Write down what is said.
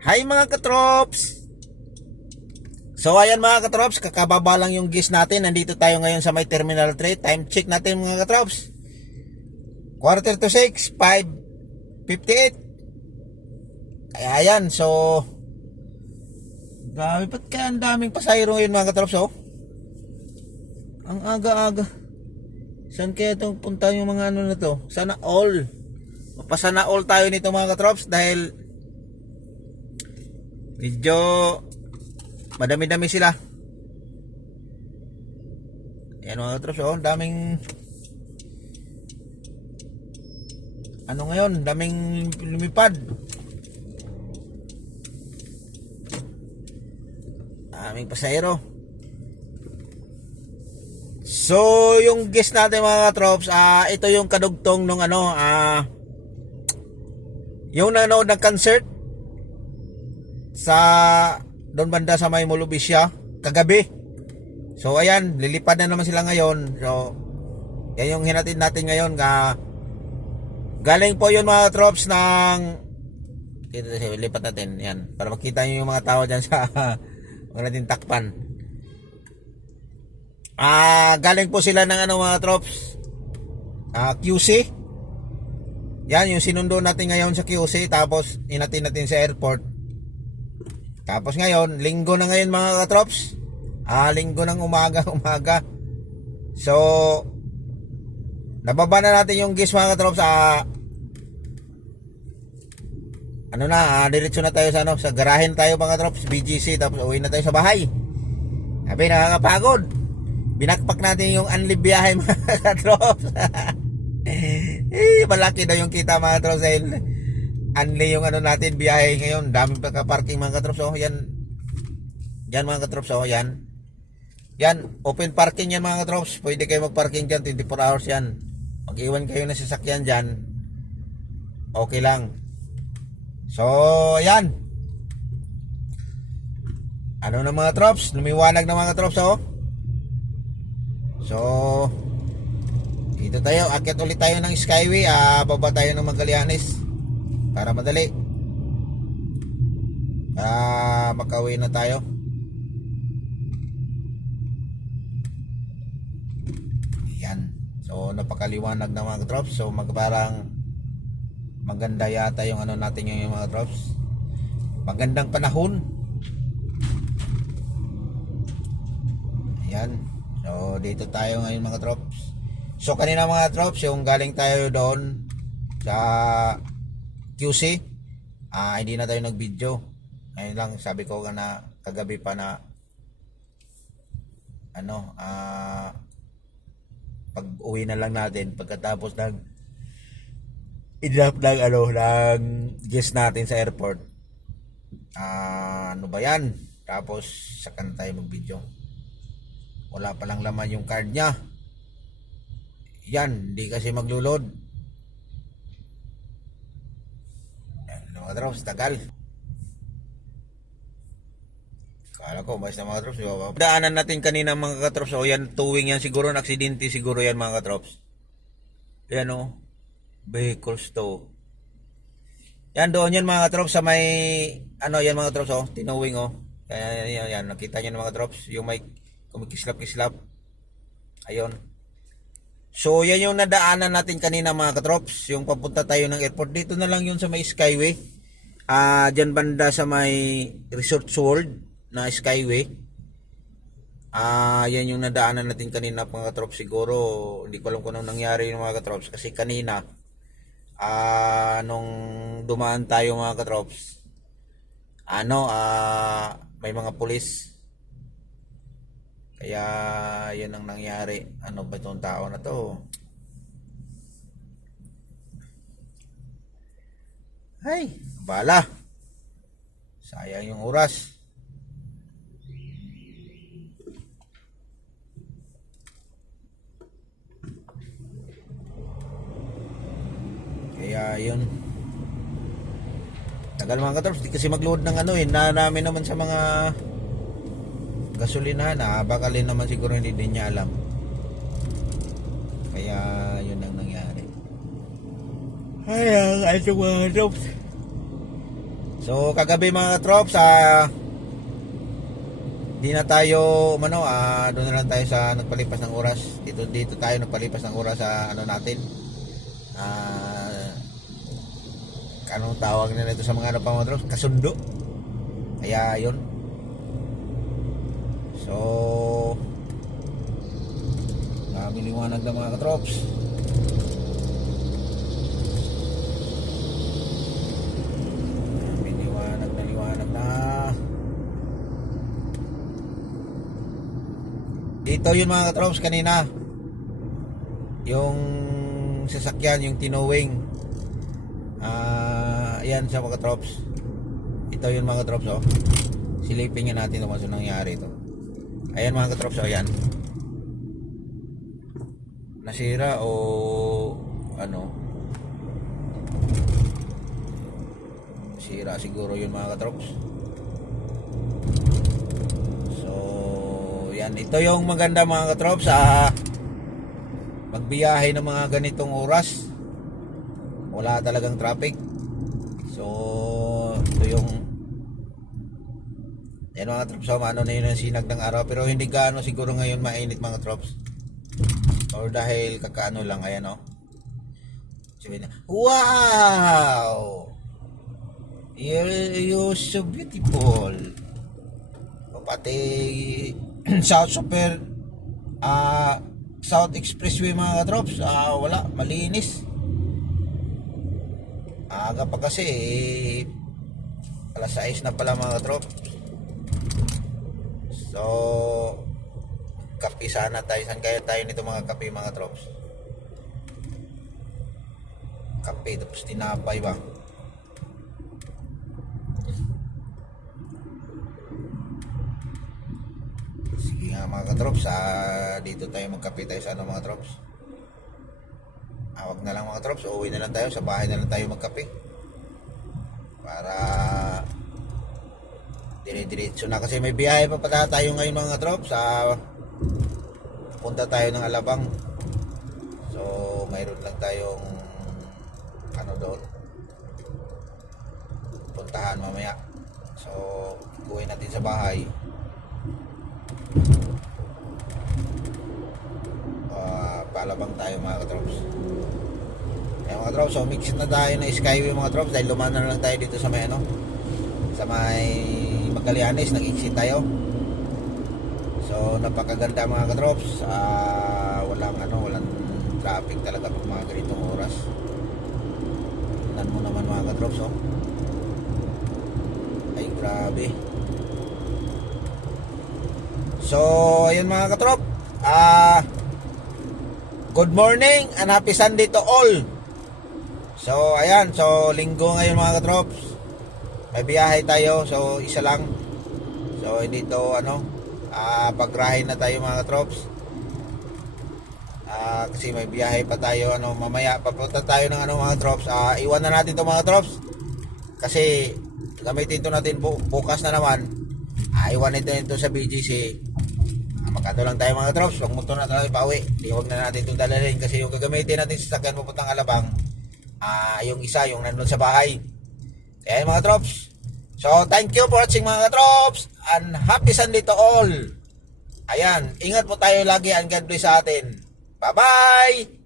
Hi mga katrops! So ayan mga katrops, kakababa lang yung gas natin. Nandito tayo ngayon sa may Terminal 3. Time check natin mga katrops. Quarter to 6, 5:58. Kaya ayan, so grabe, ba't kaya ang daming pasayro ngayon mga katrops, oh? Ang aga-aga. Saan kaya itong punta yung mga ano na to? Sana all. Mapasana all tayo nito mga katrops dahil medyo madami-dami sila. Ayan mga katrops, oh, daming ano ngayon, daming lumipad. Daming pasahero. So, yung guest natin mga katrops, ito yung kadugtong nung ano, yung nanood ng concert sa doon banda sa may Mulubisya kagabi. So ayan, lilipad na naman sila ngayon. So yan yung hinatid natin ngayon. Galing po yun mga troops ng dito, lipat natin yan para makita nyo yung mga tao dyan sa mga natin takpan. Galing po sila ng ano mga troops, QC. Yan yung sinundo natin ngayon sa QC, tapos inatin natin sa airport. Tapos ngayon, linggo na ngayon mga katrops. Linggo ng umaga. So, nababa na natin yung gas mga katrops. Diretso na tayo sa sa garahen tayo mga katrops, BGC, tapos uwi na tayo sa bahay. Sabi, nakakapagod. Binakpak natin yung unli biyahe mga katrops. Malaki na yung kita mga katrops dahil unli yung ano natin biyahe ngayon. Daming pagka-parking mga katrops. Oh, yan mga katrops. Oh, yan open parking yan mga katrops. Pwede kayo mag-parking dyan 24 hours yan. Mag-iwan kayo ng sasakyan dyan, okay lang. So yan, ano na mga katrops, lumiwanag na mga katrops. Oh, so dito tayo, akyat ulit tayo ng Skyway. Baba tayo ng Magallanes para madali, makauwi na tayo. Yan, so napakaliwanag na mga katrops. So parang maganda yata yung ano natin yung mga katrops. Magandang panahon. Ayan, so dito tayo ngayon mga katrops. So kanina mga katrops, yung galing tayo doon sa QC, hindi na tayo nag-video. Ngayon lang, sabi ko na kagabi pa na pag uwi na lang natin pagkatapos ng i-drop ng guest natin sa airport. Ano ba yan? Tapos saka na tayo mag-video. Wala pa lang laman yung card niya. Yan, hindi kasi maglulod. Yan, mga drops, tagal. Kala ko, basta mga katrops, daanan natin kanina mga katrops. O yan, tuwing yan siguro, aksidente siguro yan mga katrops. Yan o, vehicles to. Yan doon yan mga katrops sa may, yan mga katrops o, tinuwing o. Yan, nakita nyo na mga katrops, yung may kumikislap-kislap. Ayun. So yan yung nadaanan natin kanina mga katrops, yung papunta tayo ng airport. Dito na lang yun sa may Skyway. Dyan banda sa may Resorts World na Skyway. Yan yung nadaanan natin kanina mga katrops. Siguro hindi ko alam kung anong nangyari yung mga katrops, kasi kanina nung dumaan tayo mga katrops, may mga pulis. Kaya yun ang nangyari. Ano ba itong tao na to? Ay, bala. Sayang yung oras. Kaya yun, tagal mga katrops. Di kasi mag-load ng namin naman sa mga gasolina na bakalin naman siguro, hindi din niya alam. Kaya yun ang nangyari. Ay, ang mga katrops. So kagabi mga katrops, di na tayo doon na lang tayo sa nagpalipas ng oras. Dito tayo nagpalipas ng oras sa ano natin. Anong tawag nila ito sa mga ano pa mga katrops? Kasundo. Kaya yun. So sabi liwanag na mga katrops. Liwanag na. Dito yun mga katrops kanina. Yung sasakyan, yung tinowing. Ayan siya mga katrops. Ito yun mga katrops oh. Silipin nga natin kung ano nangyari ito. Ayan mga katrops oh, ayan. Nasira o ano? Sira siguro yun mga katrops. So yan, ito yung maganda mga katrops sa magbiyahe ng mga ganitong oras. Wala talagang traffic. So ito yung yan mga katrops. So ano na yun ang sinag ng araw. Pero hindi gaano siguro ngayon mainit mga katrops. Or dahil kakaano lang, ayan o. Wow! You're so beautiful. Pati South Super South Expressway mga katrops, wala, malinis. Aga pa kasi alas 6 na pala mga katrops. So kape sana tayo. Saan kaya tayo nito mga kape mga katrops? Kape tapos tinapay ba? Sige nga mga katrops, dito tayo magkape tayo sa ano mga katrops. Wag na lang mga katrops, uuwi na lang tayo, sa bahay na lang tayo magkape. Para dire-diretso na kasi may biyahe pa pala tayo ngayon mga katrops. Punta tayo ng Alabang. So mayroon lang tayong ano doon puntahan mamaya. So uwi natin sa bahay. Palabang tayo mga katrops. Kaya mga katrops, so mixit na tayo ng Skyway mga katrops dahil lumana na lang tayo dito sa may ano, sa may Magallanes. Nag-exit tayo. So napakaganda mga katrops. Walang traffic talaga pag mga ganitong oras. Tingnan mo naman mga katrops oh. Ay grabe. So ayun mga katrop, good morning and happy Sunday to all. So ayan, so linggo ngayon mga katrops. May biyahe tayo, so isa lang. So hindi to pagrahin na tayo mga katrops. Kasi may biyahe pa tayo mamaya papunta tayo ng mga katrops. Iwan na natin to mga katrops. Kasi gamitin to natin bukas na naman. Iwan ito sa BGC. Magkano lang tayo mga katrops. Huwag mo ito na tayo pauwi. Huwag na natin itong dalhin kasi yung gagamitin natin sa sasakyan pupuntang Alabang, yung isa yung nandun sa bahay. Kaya mga katrops, so thank you for watching mga katrops and happy Sunday to all. Ayan, ingat po tayo lagi and God bless sa atin. Bye bye.